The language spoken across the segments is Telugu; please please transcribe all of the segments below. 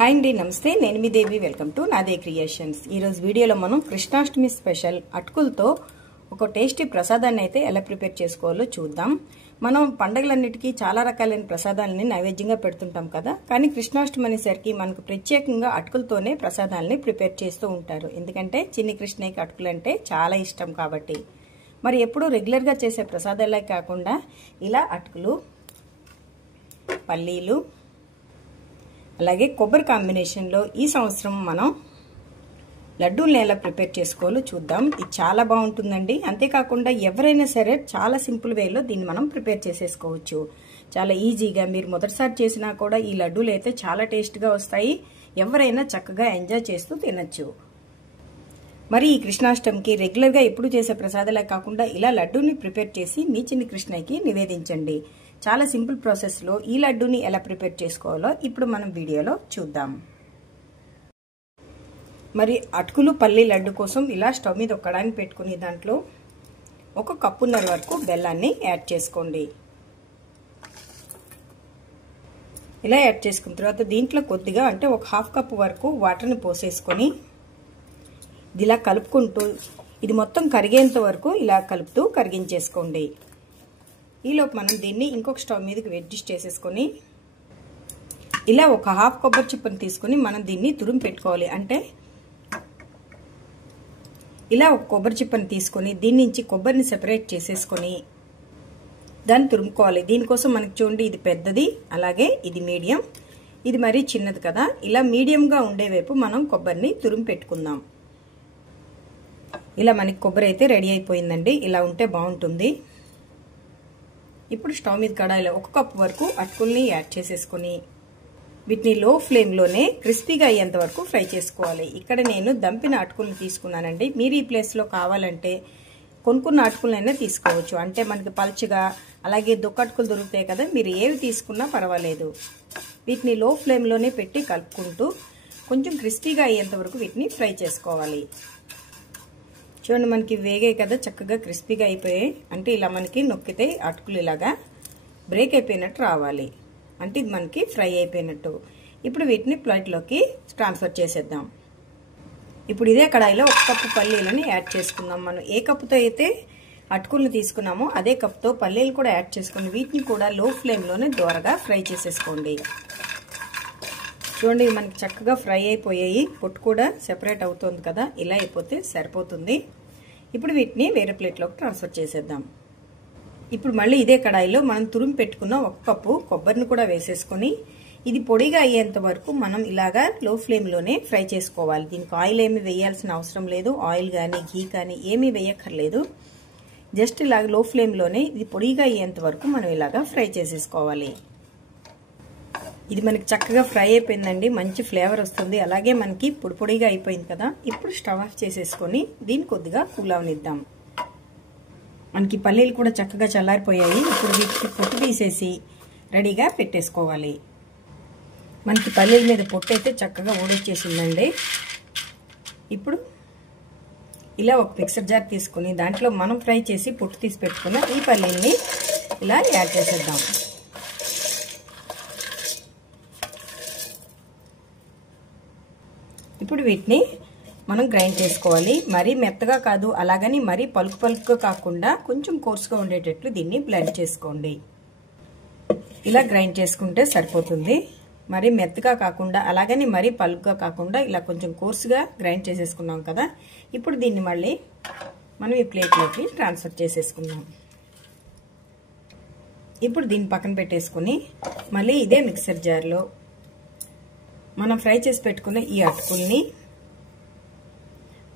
హాయ్ అండి, నమస్తే. నేను మీ దేవి. వెల్కమ్ టు నాదే క్రియేషన్స్. ఈరోజు వీడియోలో మనం కృష్ణాష్టమి స్పెషల్ అటుకులతో ఒక టేస్టీ ప్రసాదాన్ని అయితే ఎలా ప్రిపేర్ చేసుకోవాలో చూద్దాం. మనం పండుగలన్నిటికీ చాలా రకాలైన ప్రసాదాలని నైవేద్యంగా పెడుతుంటాం కదా, కానీ కృష్ణాష్టమి అనేసరికి మనకు ప్రత్యేకంగా అటుకులతోనే ప్రసాదాలని ప్రిపేర్ చేస్తూ ఉంటారు. ఎందుకంటే చిన్ని కృష్ణయ్యకి అటుకులు అంటే చాలా ఇష్టం కాబట్టి. మరి ఎప్పుడు రెగ్యులర్గా చేసే ప్రసాదాలే కాకుండా ఇలా అటుకులు, పల్లీలు, అలాగే కొబ్బరి కాంబినేషన్లో ఈ సంవత్సరం మనం లడ్డూలను ఎలా ప్రిపేర్ చేసుకోవాలో చూద్దాం. ఇది చాలా బాగుంటుందండి. అంతేకాకుండా ఎవరైనా సరే చాలా సింపుల్ వేలో దీన్ని మనం ప్రిపేర్ చేసేసుకోవచ్చు. చాలా ఈజీగా మీరు మొదటిసారి చేసినా కూడా ఈ లడ్డూలు అయితే చాలా టేస్ట్గా వస్తాయి. ఎవరైనా చక్కగా ఎంజాయ్ చేస్తూ తినచ్చు. మరి ఈ కృష్ణాష్టమికి రెగ్యులర్గా ఎప్పుడు చేసే ప్రసాదాలే కాకుండా ఇలా లడ్డూని ప్రిపేర్ చేసి మీ చిన్ని కృష్ణయ్యకి నివేదించండి. చాలా సింపుల్ ప్రాసెస్లో ఈ లడ్డూని ఎలా ప్రిపేర్ చేసుకోవాలో ఇప్పుడు మనం వీడియోలో చూద్దాం. మరి అటుకులు పల్లి లడ్డు కోసం ఇలా స్టవ్ మీద ఒక కడాయిని పెట్టుకుని దాంట్లో 1 కప్పున్నర వరకు బెల్లాన్ని యాడ్ చేసుకోండి. ఇలా యాడ్ చేసుకున్న తర్వాత దీంట్లో కొద్దిగా అంటే 1/2 కప్పు వరకు వాటర్ని పోసేసుకొని ఇలా కలుపుకుంటూ ఇది మొత్తం కరిగేంత వరకు ఇలా కలుపుతూ కరిగించేసుకోండి. ఈలోపు మనం దీన్ని ఇంకొక స్టవ్ మీదకి అడ్జస్ట్ చేసేసుకొని ఇలా 1/2 కొబ్బరి చిప్పని తీసుకుని మనం దీన్ని తురుము పెట్టుకోవాలి. అంటే ఇలా 1 కొబ్బరి చిప్పని తీసుకొని దీని నుంచి కొబ్బరిని సెపరేట్ చేసేసుకొని దాన్ని తురుముకోవాలి. దీనికోసం మనకి చూడండి, ఇది పెద్దది, అలాగే ఇది మీడియం, ఇది మరీ చిన్నది కదా. ఇలా మీడియంగా ఉండే వైపు మనం కొబ్బరిని తురుము పెట్టుకుందాం. ఇలా మనకి కొబ్బరి అయితే రెడీ అయిపోయిందండి. ఇలా ఉంటే బాగుంటుంది. ఇప్పుడు స్టవ్ మీద కడాయిలో 1 కప్పు వరకు అటుకుల్ని యాడ్ చేసేసుకొని వీటిని లో ఫ్లేమ్లోనే క్రిస్పీగా అయ్యేంత వరకు ఫ్రై చేసుకోవాలి. ఇక్కడ నేను దంపిన అటుకుల్ని తీసుకున్నానండి. మీరు ఈ ప్లేస్లో కావాలంటే కొనుక్కున్న అటుకులైనా తీసుకోవచ్చు. అంటే మనకి పల్చగా అలాగే దొక్కటుకులు దొరుకుతాయి కదా, మీరు ఏవి తీసుకున్నా పర్వాలేదు. వీటిని లో ఫ్లేమ్లోనే పెట్టి కలుపుకుంటూ కొంచెం క్రిస్పీగా అయ్యేంత వరకు వీటిని ఫ్రై చేసుకోవాలి. చూడండి, మనకి వేగాయి కదా, చక్కగా క్రిస్పీగా అయిపోయాయి. అంటే ఇలా మనకి నొక్కితే అటుకులు ఇలాగా బ్రేక్ అయిపోయినట్టు రావాలి. అంటే ఇది మనకి ఫ్రై అయిపోయినట్టు. ఇప్పుడు వీటిని ప్లేట్లోకి ట్రాన్స్ఫర్ చేసేద్దాం. ఇప్పుడు ఇదే కడాయిలో 1 కప్పు పల్లీలని యాడ్ చేసుకుందాం. మనం ఏ కప్పుతో అయితే అటుకులను తీసుకున్నామో అదే కప్పుతో పల్లీలు కూడా యాడ్ చేసుకుని వీటిని కూడా లో ఫ్లేమ్లోనే దోరగా ఫ్రై చేసేసుకోండి. చూడండి, మనకి చక్కగా ఫ్రై అయిపోయాయి. పొట్టు కూడా సెపరేట్ అవుతుంది కదా, ఇలా అయిపోతే సరిపోతుంది. ఇప్పుడు వీటిని వేరే ప్లేట్లోకి ట్రాన్స్ఫర్ చేసేద్దాం. ఇప్పుడు మళ్ళీ ఇదే కడాయిలో మనం తురుము పెట్టుకున్న 1 కప్పు కొబ్బరిని కూడా వేసేసుకొని ఇది పొడిగా అయ్యేంత వరకు మనం ఇలాగా లో ఫ్లేమ్లోనే ఫ్రై చేసుకోవాలి. దీనికి ఆయిల్ ఏమి వేయాల్సిన అవసరం లేదు. ఆయిల్ కానీ ఘీ కానీ ఏమీ వేయక్కర్లేదు. జస్ట్ ఇలాగ లో ఫ్లేమ్లోనే ఇది పొడిగా అయ్యేంత వరకు మనం ఇలాగా ఫ్రై చేసేసుకోవాలి. ఇది మనకి చక్కగా ఫ్రై అయిపోయిందండి. మంచి ఫ్లేవర్ వస్తుంది. అలాగే మనకి పొడి పొడిగా అయిపోయింది కదా. ఇప్పుడు స్టవ్ ఆఫ్ చేసేసుకొని దీన్ని కొద్దిగా కూల్ అవనిద్దాం. మనకి పల్లీలు కూడా చక్కగా చల్లారిపోయాయి. ఇప్పుడు వీటికి పొట్టు తీసేసి రెడీగా పెట్టేసుకోవాలి. మనకి పల్లీల మీద పొట్టు అయితే చక్కగా ఊడొచ్చేసిందండి. ఇప్పుడు ఇలా ఒక మిక్సర్ జార్ తీసుకుని దాంట్లో మనం ఫ్రై చేసి పొట్టు తీసి పెట్టుకున్న ఈ పల్లీల్ని ఇలా యాడ్ చేసేద్దాం. ఇప్పుడు వీటిని మనం గ్రైండ్ చేసుకోవాలి. మరీ మెత్తగా కాదు, అలాగని మరీ పలుకు పలుకుగా కాకుండా కొంచెం కోర్సుగా ఉండేటట్లు దీన్ని బ్లెండ్ చేసుకోండి. ఇలా గ్రైండ్ చేసుకుంటే సరిపోతుంది. మరీ మెత్తగా కాకుండా అలాగని మరీ పలుకుగా కాకుండా ఇలా కొంచెం కోర్సుగా గ్రైండ్ చేసేసుకున్నాం కదా. ఇప్పుడు దీన్ని మళ్ళీ మనం ఈ ప్లేట్లోకి ట్రాన్స్ఫర్ చేసేసుకుందాం. ఇప్పుడు దీన్ని పక్కన పెట్టేసుకుని మళ్ళీ ఇదే మిక్సర్ జార్లో మనం ఫ్రై చేసి పెట్టుకున్న ఈ అటుకుల్ని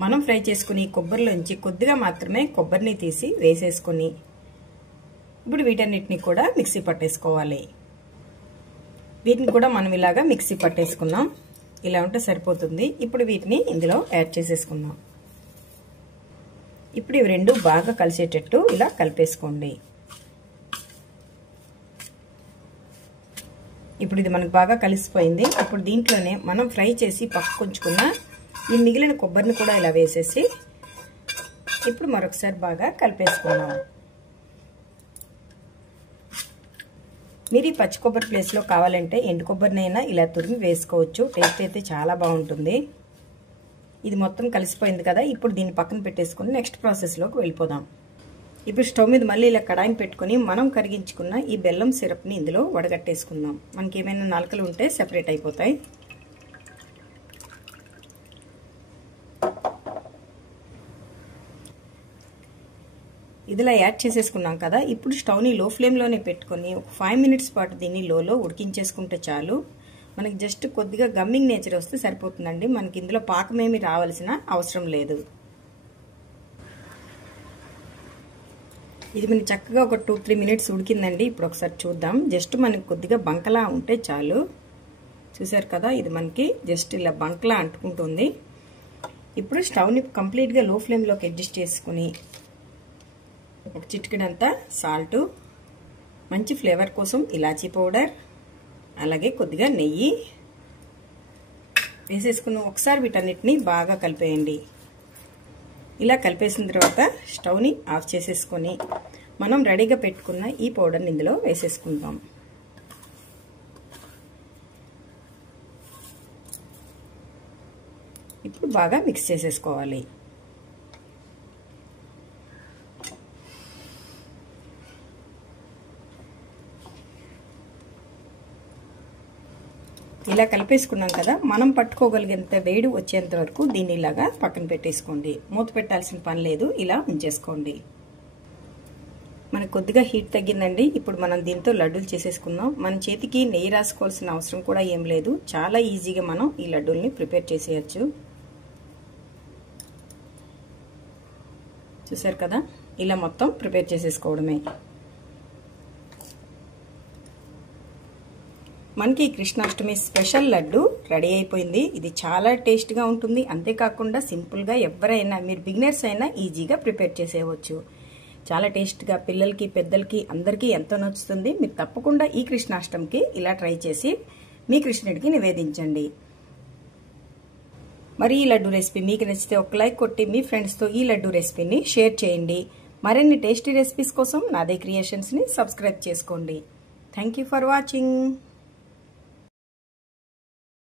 మనం ఫ్రై చేసుకుని కొబ్బరిలోంచి కొద్దిగా మాత్రమే కొబ్బరిని తీసి వేసేసుకుని ఇప్పుడు వీటన్నిటిని కూడా మిక్సీ పట్టేసుకోవాలి. వీటిని కూడా మనం ఇలాగా మిక్సీ పట్టేసుకున్నాం. ఇలా ఉంటే సరిపోతుంది. ఇప్పుడు వీటిని ఇందులో యాడ్ చేసేసుకుందాం. ఇప్పుడు ఇవి రెండు బాగా కలిసేటట్టు ఇలా కలిపేసుకోండి. ఇప్పుడు ఇది మనకు బాగా కలిసిపోయింది. ఇప్పుడు దీంట్లోనే మనం ఫ్రై చేసి పక్కకు ఉంచుకున్న ఈ మిగిలిన కొబ్బరిని కూడా ఇలా వేసేసి ఇప్పుడు మరొకసారి బాగా కలిపేసుకున్నాం. మీరు ఈ పచ్చి కొబ్బరి ప్లేస్లో కావాలంటే ఎండు కొబ్బరినైనా ఇలా తురిమి వేసుకోవచ్చు. టేస్ట్ అయితే చాలా బాగుంటుంది. ఇది మొత్తం కలిసిపోయింది కదా, ఇప్పుడు దీన్ని పక్కన పెట్టేసుకుని నెక్స్ట్ ప్రాసెస్లోకి వెళ్ళిపోదాం. ఇప్పుడు స్టవ్ మీద మళ్ళీ ఇలా కడాయిని పెట్టుకుని మనం కరిగించుకున్న ఈ బెల్లం సిరప్ని ఇందులో వడగట్టేసుకుందాం. మనకి ఏమైనా నాలుకలు ఉంటే సెపరేట్ అయిపోతాయి. ఇదిలా యాడ్ చేసేసుకున్నాం కదా, ఇప్పుడు స్టవ్ని లో ఫ్లేమ్లోనే పెట్టుకొని ఒక 5 మినిట్స్ పాటు దీన్ని లోలో ఉడికించేసుకుంటే చాలు. మనకి జస్ట్ కొద్దిగా గమ్మింగ్ నేచర్ వస్తే సరిపోతుందండి. మనకి ఇందులో పాకమేమి రావాల్సిన అవసరం లేదు. ఇది మనకి చక్కగా ఒక 2-3 మినిట్స్ ఉడికిందండి. ఇప్పుడు ఒకసారి చూద్దాం. జస్ట్ మనకి కొద్దిగా బంకలా ఉంటే చాలు. చూసారు కదా, ఇది మనకి జస్ట్ ఇలా బంకలా అంటుకుంటుంది. ఇప్పుడు స్టవ్ని కంప్లీట్గా లో ఫ్లేమ్లోకి అడ్జస్ట్ చేసుకుని ఒక చిటికెడంతా సాల్ట్, మంచి ఫ్లేవర్ కోసం ఇలాచీ పౌడర్, అలాగే కొద్దిగా నెయ్యి వేసేసుకుని ఒకసారి వీటన్నిటిని బాగా కలిపేయండి. ఇలా కలిపేసిన తర్వాత స్టవ్ని ఆఫ్ చేసేసుకొని మనం రెడీగా పెట్టుకున్న ఈ పౌడర్ని ఇందులో వేసేసుకుందాం. ఇప్పుడు బాగా మిక్స్ చేసేసుకోవాలి. ఇలా కలిపేసుకున్నాం కదా, మనం పట్టుకోగలిగేంత వేడి వచ్చేంత వరకు దీన్ని ఇలాగా పక్కన పెట్టేసుకోండి. మూత పెట్టాల్సిన పని లేదు, ఇలా ఉంచేసుకోండి. మనకు కొద్దిగా హీట్ తగ్గిందండి. ఇప్పుడు మనం దీంతో లడ్డూలు చేసేసుకుందాం. మన చేతికి నెయ్యి రాసుకోవాల్సిన అవసరం కూడా ఏం లేదు. చాలా ఈజీగా మనం ఈ లడ్డూల్ని ప్రిపేర్ చేసేయచ్చు. చూసారు కదా, ఇలా మొత్తం ప్రిపేర్ చేసేసుకోవడమే. మనకి కృష్ణాష్టమి స్పెషల్ లడ్డు రెడీ అయిపోయింది. ఇది చాలా టేస్ట్గా ఉంటుంది. అంతేకాకుండా సింపుల్గా ఎవరైనా, మీరు బిగినర్స్ అయినా ఈజీగా ప్రిపేర్ చేసేయవచ్చు. చాలా టేస్ట్గా పిల్లలకి పెద్దలకి అందరికీ ఎంతో నచ్చుతుంది. మీరు తప్పకుండా ఈ కృష్ణాష్టమికి ఇలా ట్రై చేసి మీ కృష్ణుడికి నివేదించండి. మరి ఈ లడ్డు రెసిపీ మీకు నచ్చితే ఒక లైక్ కొట్టి మీ ఫ్రెండ్స్తో ఈ లడ్డు రెసిపీని షేర్ చేయండి. మరిన్ని టేస్టీ రెసిపీస్ కోసం నాదే క్రియేషన్స్ని సబ్స్క్రైబ్ చేసుకోండి. Thank you for watching.